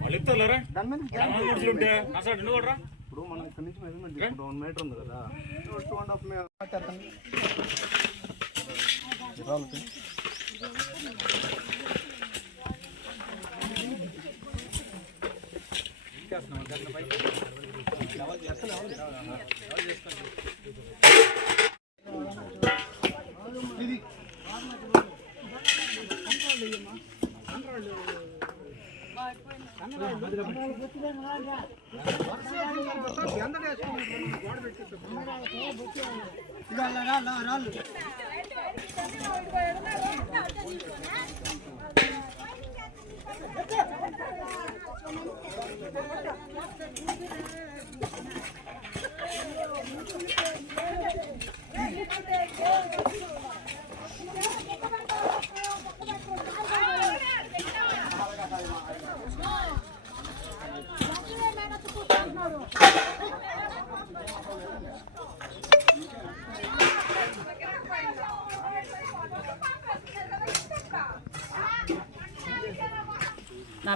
వాళ్ళు ఇస్తారా ఉంటే అసలు నువ్వు కూడా. ఇప్పుడు మనం ఇక్కడ నుంచి మెజర్మెంట్ తీసుకుంటాం వన్ మీటర్ ఉంది కదా. టూ అండ్ హాఫ్ మీటర్ రాళ్ళు నా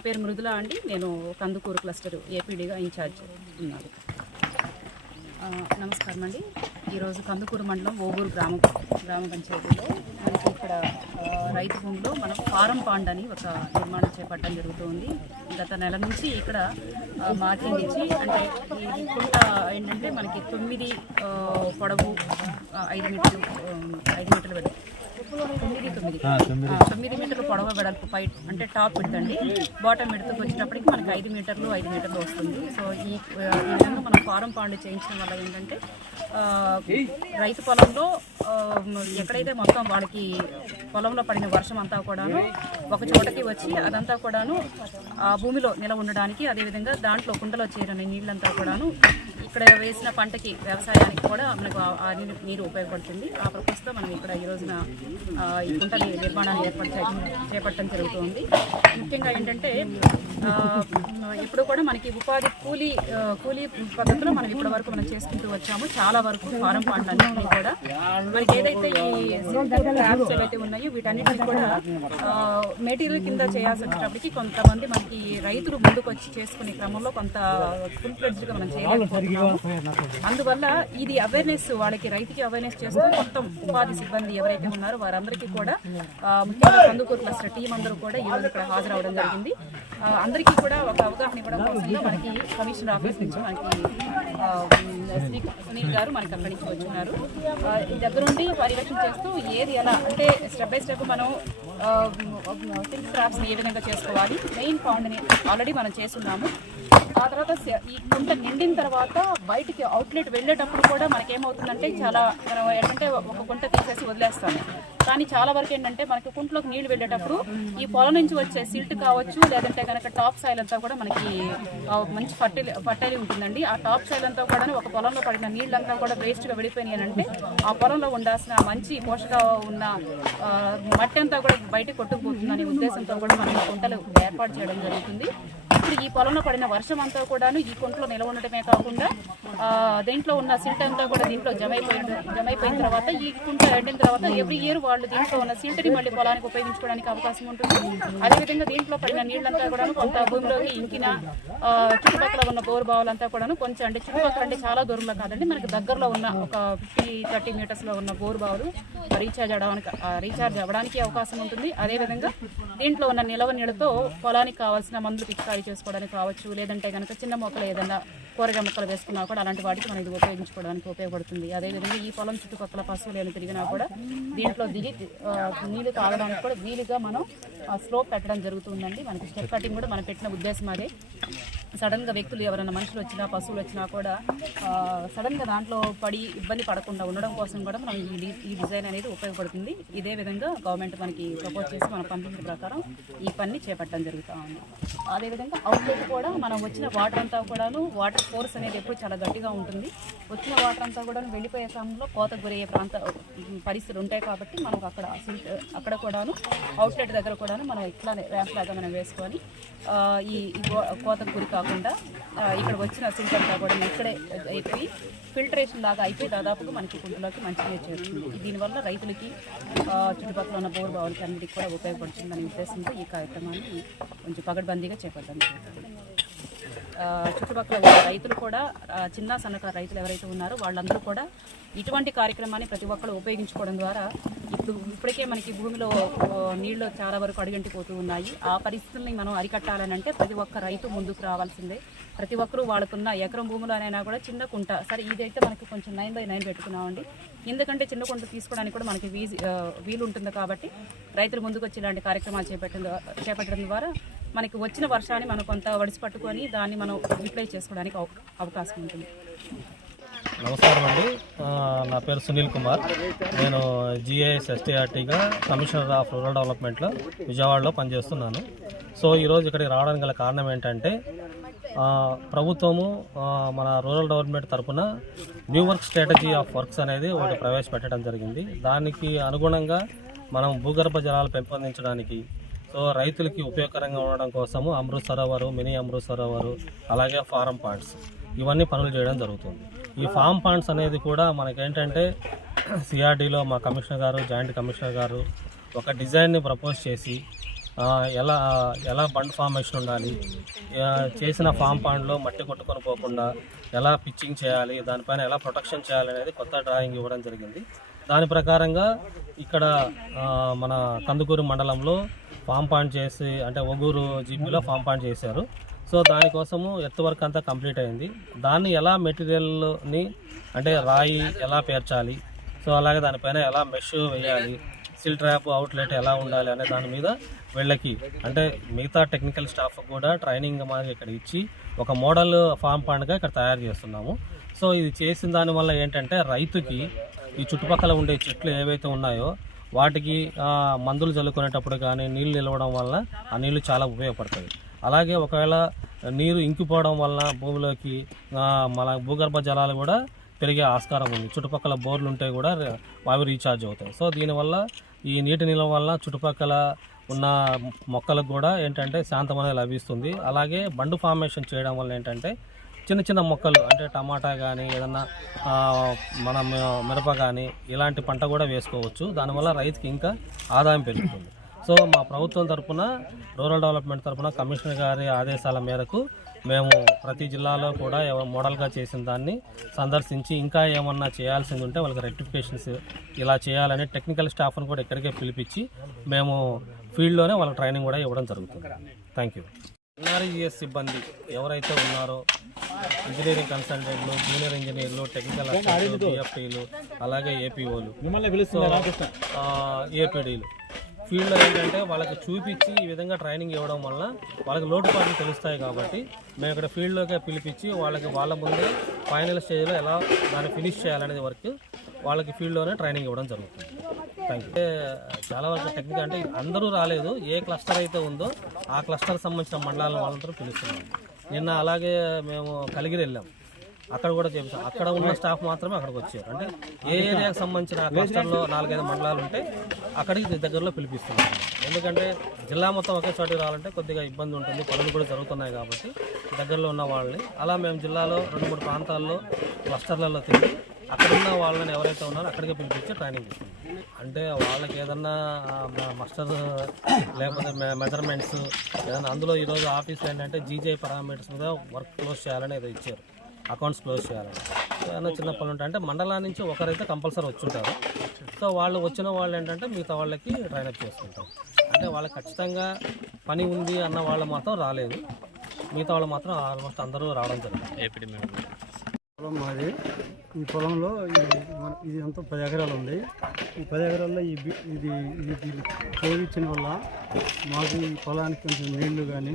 పేరు మృదుల అండి. నేను కందుకూరు క్లస్టర్ ఏపీడీగా ఇన్ఛార్జ్ ఉన్నాను. నమస్కారం అండి. ఈరోజు కందుకూరు మండలం ఓగూరు గ్రామ గ్రామ పంచాయతీలో ఇక్కడ రైతు భూమిలో మనం ఫారం పాండ్ అని ఒక నిర్మాణం చేపట్టడం జరుగుతుంది. గత నెల నుంచి ఇక్కడ ఆ, అంటే ఈ కుంట ఏంటంటే మనకి తొమ్మిది ఆ, పొడవు ఐదు మీటర్లు ఐదు మీటర్లు వెడల్పు. తొమ్మిది మీటర్లు పొడవ వెడల్పు పై అంటే టాప్ పెడుతుంది బాటమ్ ఎడుతుకు వచ్చేటప్పటికి మనకి ఐదు మీటర్లు ఐదు మీటర్లు వస్తుంది. సో ఈ విధంగా మనం ఫారం పాండ్ చేయించడం వల్ల ఏంటంటే రైతు పొలంలో ఎక్కడైతే మొత్తం వాళ్ళకి పొలంలో పడిన వర్షం అంతా కూడాను ఒక చోటకి వచ్చి అదంతా కూడాను ఆ భూమిలో నిలవ ఉండడానికి అదేవిధంగా దాంట్లో కుండలో చేరిన నీళ్ళంతా కూడాను ఇక్కడ వేసిన పంటకి వ్యవసాయానికి కూడా మనకు ఆ- నీరు నీరు ఉపయోగపడుతుంది. ఆ పర్పస్తో మనం ఇక్కడ ఈ రోజున ఆ, ఈ కుంటల నిర్మాణాన్ని ఏర్పాటు చేపట్టడం జరుగుతుంది. ముఖ్యంగా ఏంటంటే ఆ, ఇప్పుడు కూడా మనకి ఉపాధి కూలీ కూలీ పద్ధతిలో మనం ఇప్పటి వరకు మనం చేసుకుంటూ వచ్చాము. చాలా వరకు ఫారం పంటలన్నీ కూడా. మనకి ఏదైతే ఈ యాప్స్ ఏవైతే ఉన్నాయో వీటన్నిటిని కూడా మెటీరియల్ కింద చేయాల్సి వచ్చేటప్పటికి కొంతమంది మనకి రైతులు ముందుకు వచ్చి చేసుకునే క్రమంలో కొంత ఫుల్ ఫ్లెడ్జ్గా మనం చేయలేకపోతున్నాము అందువల్ల ఇది అవేర్నెస్ వాళ్ళకి రైతుకి అవేర్నెస్ చేస్తూ మొత్తం ఉపాధి సిబ్బంది ఎవరైతే ఉన్నారో వారందరికీ కూడా ముఖ్యంగా కందుకూరు క్లస్టర్ టీం అందరూ కూడా ఈ రోజు ఇక్కడ హాజరవడం జరిగింది. అందరికీ కూడా ఒక అవగాహన ఇవ్వడం కోసం మనకి కమిషనర్ ఆఫీస్ నుంచి మనకి శ్రీ సునీల్ గారు మనకి అక్కడి నుంచి వచ్చినారు. ఆ, దగ్గరుండి పర్యవేక్షణ చేస్తూ ఏది ఎలా అంటే స్టెప్ బై స్టెప్ మనం సిల్క్ క్రాఫ్ట్స్ని ఏ విధంగా చేసుకోవాలి మెయిన్ పాండ్ని ఆల్రెడీ మనం చేస్తున్నాము. ఆ తర్వాత ఈ కుంట నిండిన తర్వాత బయటికి అవుట్లెట్ వెళ్ళేటప్పుడు కూడా మనకేమవుతుందంటే చాలా మనం ఏంటంటే ఒక గుంట తీసేసి వదిలేస్తాము కానీ చాలా వరకు ఏంటంటే మనకి కుంటలోకి నీళ్ళు వెళ్ళేటప్పుడు ఈ పొలం నుంచి వచ్చే సిల్ట్ కావచ్చు లేదంటే కనుక టాప్ సాయిల్ అంతా కూడా మనకి మంచి ఫర్టిల్ ఫర్టైల్ ఉంటుందండి. ఆ టాప్ సాయిల్ అంతా కూడా ఒక పొలంలో పడిన నీళ్ళంతా కూడా వేస్ట్గా వెళ్ళిపోయినాయి అంటే ఆ పొలంలో ఉండాల్సిన మంచి పోషక ఉన్న మట్టి అంతా కూడా బయటకు కొట్టుకుపోతుందనే ఉద్దేశంతో కూడా మనం గుంటలు కుంటలు ఏర్పాటు చేయడం జరుగుతుంది. ఇప్పుడు ఈ పొలంలో పడిన వర్షం అంతా కూడాను ఈ కుంటలో నిలవ ఉండటమే కాకుండా దీంట్లో ఉన్న సిల్ట్ అంతా కూడా దీంట్లో జమ అయిపోయింది జమ అయిపోయిన తర్వాత ఈ కుంట ఎండిన తర్వాత ఎవ్రీ ఇయర్ వాళ్ళు దీంట్లో ఉన్న సిల్ట్ని మళ్ళీ పొలానికి ఉపయోగించుకోవడానికి అవకాశం ఉంటుంది. అదేవిధంగా దీంట్లో పడిన నీళ్ళంతా కూడాను కొంత భూమిలోకి ఇంకిన ఆ, చుట్టుపక్కల ఉన్న బోర్ బావులంతా కూడాను కొంచెం అంటే చుట్టుపక్కల అంటే చాలా దూరంలో కాదండి మనకి దగ్గరలో ఉన్న ఒక ఫిఫ్టీ థర్టీ మీటర్స్లో ఉన్న బోర్ బావులు రీఛార్జ్ అవ్వడానికి ఆ, రీఛార్జ్ అవ్వడానికి అవకాశం ఉంటుంది. అదేవిధంగా దీంట్లో ఉన్న నిలవ నీళ్ళతో పొలానికి కావాల్సిన మందులు పిచికారీ చేసుకోవడానికి కావచ్చు లేదంటే కనుక చిన్న మొక్కలు ఏదైనా కూరగాయ మొక్కలు వేసుకున్నా కూడా అలాంటి వాటికి మనం ఇది ఉపయోగించుకోవడానికి ఉపయోగపడుతుంది. అదేవిధంగా ఈ పొలం చుట్టుపక్కల పశువులు ఏమైనా తిరిగినా కూడా దీంట్లో దిగి నీళ్ళు నీళ్ళు తాగడానికి కూడా వీలుగా మనం స్లోప్ పెట్టడం జరుగుతుందండి. మనకి స్టెప్ కటింగ్ కూడా మనం పెట్టిన ఉద్దేశం అదే. సడన్గా వ్యక్తులు ఎవరైనా మనుషులు వచ్చినా పశువులు వచ్చినా కూడా సడన్గా దాంట్లో పడి ఇబ్బంది పడకుండా ఉండడం కోసం కూడా మనం ఈ డి- ఈ డిజైన్ అనేది ఉపయోగపడుతుంది. ఇదే విధంగా గవర్నమెంట్ మనకి ప్రపోజ్ చేసి మన పంపించిన ప్రకారం ఈ పని చేపట్టడం జరుగుతూ ఉంది. అదేవిధంగా అవుట్లెట్ కూడా మనం వచ్చిన వాటర్ అంతా కూడాను వాటర్ ఫోర్స్ అనేది ఎప్పుడు చాలా గట్టిగా ఉంటుంది. వచ్చిన వాటర్ అంతా కూడా వెళ్ళిపోయే సమయంలో కోతకు గురయ్యే ప్రాంత పరిస్థితులు ఉంటాయి కాబట్టి మనకు అక్కడ అక్కడ కూడాను అవుట్లెట్ దగ్గర కూడాను మనం ఇట్లానే ర్యాంప్ లాగా మనం వేసుకొని ఈ కోతకు గురి కాకుండా కాకుండా ఇక్కడ వచ్చిన సిల్ట్ కాబట్టి ఇక్కడే అయిపోయి ఫిల్టరేషన్ లాగా అయిపోయి దాదాపుగా మనకి కుంటలోకి మంచిగా చేరుతుంది. దీనివల్ల రైతులకి చుట్టుపక్కల ఉన్న బోర్ బావులకి అన్నిటికీ కూడా ఉపయోగపడుతుందనే ఉద్దేశంతో ఈ కార్యక్రమాన్ని కొంచెం పగడ్బందీగా చేపట్టడం జరుగుతుంది చుట్టుపక్కల ఉన్న రైతులు కూడా చిన్న సన్నకారు రైతులు ఎవరైతే ఉన్నారో వాళ్ళందరూ కూడా ఇటువంటి కార్యక్రమాన్ని ప్రతి ఒక్కరు ఉపయోగించుకోవడం ద్వారా ఇప్పుడు ఇప్పటికే మనకి భూమిలో నీళ్ళు చాలా వరకు అడుగంటిపోతూ ఉన్నాయి. ఆ పరిస్థితుల్ని మనం అరికట్టాలని అంటే ప్రతి ఒక్క రైతు ముందుకు రావాల్సిందే. ప్రతి ఒక్కరూ వాళ్ళకున్న ఎకరం భూములోనైనా కూడా చిన్న కుంట సరే ఇదైతే మనకి కొంచెం నైన్ బై నైన్ పెట్టుకున్నామండి. ఎందుకంటే చిన్న కుంట తీసుకోవడానికి కూడా మనకి వీజీ వీలు ఉంటుంది కాబట్టి రైతులు ముందుకు వచ్చి ఇలాంటి కార్యక్రమాలు చేపట్టడం చేపట్టడం ద్వారా మనకి వచ్చిన వర్షాన్ని మనం కొంత వడిసి పట్టుకొని దాన్ని మనం రిప్లై చేసుకోవడానికి అవకాశం ఉంటుంది. నమస్కారం అండి. నా పేరు సునీల్ కుమార్. నేను జిఐఎస్ ఎస్టీఆర్టీగా కమిషనర్ ఆఫ్ రూరల్ డెవలప్మెంట్లో విజయవాడలో పనిచేస్తున్నాను. సో ఈరోజు ఇక్కడికి రావడానికి గల కారణం ఏంటంటే ప్రభుత్వము మన రూరల్ డెవలప్మెంట్ తరపున new work strategy of works అనేది ఒకటి ప్రవేశపెట్టడం జరిగింది. దానికి అనుగుణంగా మనం భూగర్భ జలాలు పెంపొందించడానికి సో రైతులకి ఉపయోగకరంగా ఉండడం కోసము అమృత్ సరోవరు మినీ అమృత్ సరోవరు అలాగే ఫారం పాండ్స్. ఇవన్నీ పనులు చేయడం జరుగుతుంది. ఈ ఫామ్ పాండ్స్ అనేది కూడా మనకేంటంటే సిఆర్డీలో మా కమిషనర్ గారు జాయింట్ కమిషనర్ గారు ఒక డిజైన్ని ప్రపోజ్ చేసి ఎలా ఎలా బండ్ ఫార్మేషన్ ఉండాలి చేసిన ఫామ్ పాండ్లో మట్టి కొట్టుకొని పోకుండా ఎలా పిచ్చింగ్ చేయాలి దానిపైన ఎలా ప్రొటెక్షన్ చేయాలి అనేది కొత్త డ్రాయింగ్ ఇవ్వడం జరిగింది. దాని ప్రకారంగా ఇక్కడ మన కందుకూరు మండలంలో ఫామ్ పాయింట్ చేసి అంటే ఒగూరు జీపీలో ఫామ్ పాయింట్ చేశారు. సో దానికోసము ఎత్తు వర్క్ అంతా కంప్లీట్ అయింది. దాన్ని ఎలా మెటీరియల్ని అంటే రాయి ఎలా పేర్చాలి సో అలాగే దానిపైన ఎలా మెష్ వేయాలి సిల్ ట్రాప్ అవుట్లెట్ ఎలా ఉండాలి అనే దాని మీద వీళ్ళకి అంటే మిగతా టెక్నికల్ స్టాఫ్ కూడా ట్రైనింగ్ మాది ఇక్కడ ఇచ్చి ఒక మోడల్ ఫామ్ పాండ్గా ఇక్కడ తయారు చేస్తున్నాము. సో ఇది చేసిన దానివల్ల ఏంటంటే రైతుకి ఈ చుట్టుపక్కల ఉండే చెట్లు ఏవైతే ఉన్నాయో వాటికి మందులు చల్లుకునేటప్పుడు కానీ నీళ్ళు నిలవడం వల్ల ఆ నీళ్ళు చాలా ఉపయోగపడతాయి. అలాగే ఒకవేళ నీరు ఇంకిపోవడం వలన భూమిలోకి మన భూగర్భ జలాలు కూడా పెరిగే ఆస్కారం ఉంది. చుట్టుపక్కల బోర్లు ఉంటే కూడా అవి రీఛార్జ్ అవుతాయి. సో దీనివల్ల ఈ నీటి నిల్వ వల్ల చుట్టుపక్కల ఉన్న మొక్కలకు కూడా ఏంటంటే శాంతం అనేది లభిస్తుంది. అలాగే బండు ఫార్మేషన్ చేయడం వల్ల ఏంటంటే చిన్న చిన్న మొక్కలు అంటే టమాటా కానీ ఏదన్నా మన మిరప కానీ ఇలాంటి పంట కూడా వేసుకోవచ్చు. దానివల్ల రైతుకి ఇంకా ఆదాయం పెరుగుతుంది. సో మా ప్రభుత్వం తరఫున రూరల్ డెవలప్మెంట్ తరఫున కమిషనర్ గారి ఆదేశాల మేరకు మేము ప్రతి జిల్లాలో కూడా మోడల్గా చేసిన దాన్ని సందర్శించి ఇంకా ఏమన్నా చేయాల్సింది ఉంటే వాళ్ళకి రెక్టిఫికేషన్స్ ఇలా చేయాలని టెక్నికల్ స్టాఫ్ను కూడా ఇక్కడికే పిలిపించి మేము ఫీల్డ్లోనే వాళ్ళకి ట్రైనింగ్ కూడా ఇవ్వడం జరుగుతుంది. Thank you. ఎన్ఆర్ఈఎస్ సిబ్బంది ఎవరైతే ఉన్నారో ఇంజనీరింగ్ కన్సల్టెంట్లు జూనియర్ ఇంజనీర్లు టెక్నికల్ అసిస్టెంట్లు బిఎఫ్టీలు అలాగే ఏపీఓలు. ఏపీడీలు. ఫీల్డ్లో ఏంటంటే వాళ్ళకి చూపించి ఈ విధంగా ట్రైనింగ్ ఇవ్వడం వల్ల వాళ్ళకి లోటుపాట్లు తెలుస్తాయి కాబట్టి మేము ఇక్కడ ఫీల్డ్లోకి పిలిపించి వాళ్ళకి వాళ్ళ ముందే ఫైనల్ స్టేజ్లో ఎలా దాన్ని ఫినిష్ చేయాలనేది వరకు వాళ్ళకి ఫీల్డ్లోనే ట్రైనింగ్ ఇవ్వడం జరుగుతుంది. థ్యాంక్ యూ చాలా వరకు టెక్నిక్ అంటే అందరూ రాలేదు ఏ క్లస్టర్ అయితే ఉందో ఆ క్లస్టర్ సంబంధించిన మండలాల వాళ్ళందరూ పిలుస్తున్నాం నిన్న అలాగే మేము కలిగిరి వెళ్ళాం. అక్కడ కూడా చేపించాం అక్కడ ఉన్న స్టాఫ్ మాత్రమే అక్కడికి వచ్చారు. అంటే ఏ ఏరియాకి సంబంధించిన క్లస్టర్లో నాలుగైదు మండలాలు ఉంటే అక్కడికి దగ్గరలో పిలిపిస్తున్నాం ఎందుకంటే జిల్లా మొత్తం ఒకే చోటికి రావాలంటే కొద్దిగా ఇబ్బంది ఉంటుంది. పనులు కూడా జరుగుతున్నాయి కాబట్టి దగ్గరలో ఉన్న వాళ్ళని. అలా మేము జిల్లాలో రెండు మూడు ప్రాంతాల్లో క్లస్టర్లలో తిరిగి అక్కడ ఉన్న వాళ్ళని ఎవరైతే ఉన్నారో అక్కడికే పిలిపించి ట్రైనింగ్ ఇస్తున్నాం అంటే వాళ్ళకి ఏదన్నా మస్టర్ లేకపోతే మెజర్మెంట్స్ ఏదన్నా అందులో ఈరోజు ఆఫీస్ ఏంటంటే జీజే పారామీటర్స్ మీద వర్క్ క్లోజ్ చేయాలని ఏదో ఇచ్చారు. అకౌంట్స్ క్లోజ్ చేయాలని. ఏదైనా చిన్న పనులు ఉంటాయి అంటే మండలా నుంచి ఒకరైతే కంపల్సరీ వచ్చుంటారు. సో వాళ్ళు వచ్చిన వాళ్ళు ఏంటంటే మిగతా వాళ్ళకి ట్రైనప్ చేసుకుంటారు. అంటే వాళ్ళకి ఖచ్చితంగా పని ఉంది అన్న వాళ్ళు మాత్రం రాలేదు. మిగతా వాళ్ళు మాత్రం ఆల్మోస్ట్ అందరూ రావడం జరిగింది. పొలం మాది ఈ పొలంలో ఇది మన- ఇది అంతా పది ఎకరాలు ఉంది ఈ పది ఎకరాల్లో ఈ ఇది ఇది ఇది వల్ల మాకు ఈ పొలానికి కొంచెం నీళ్ళు కానీ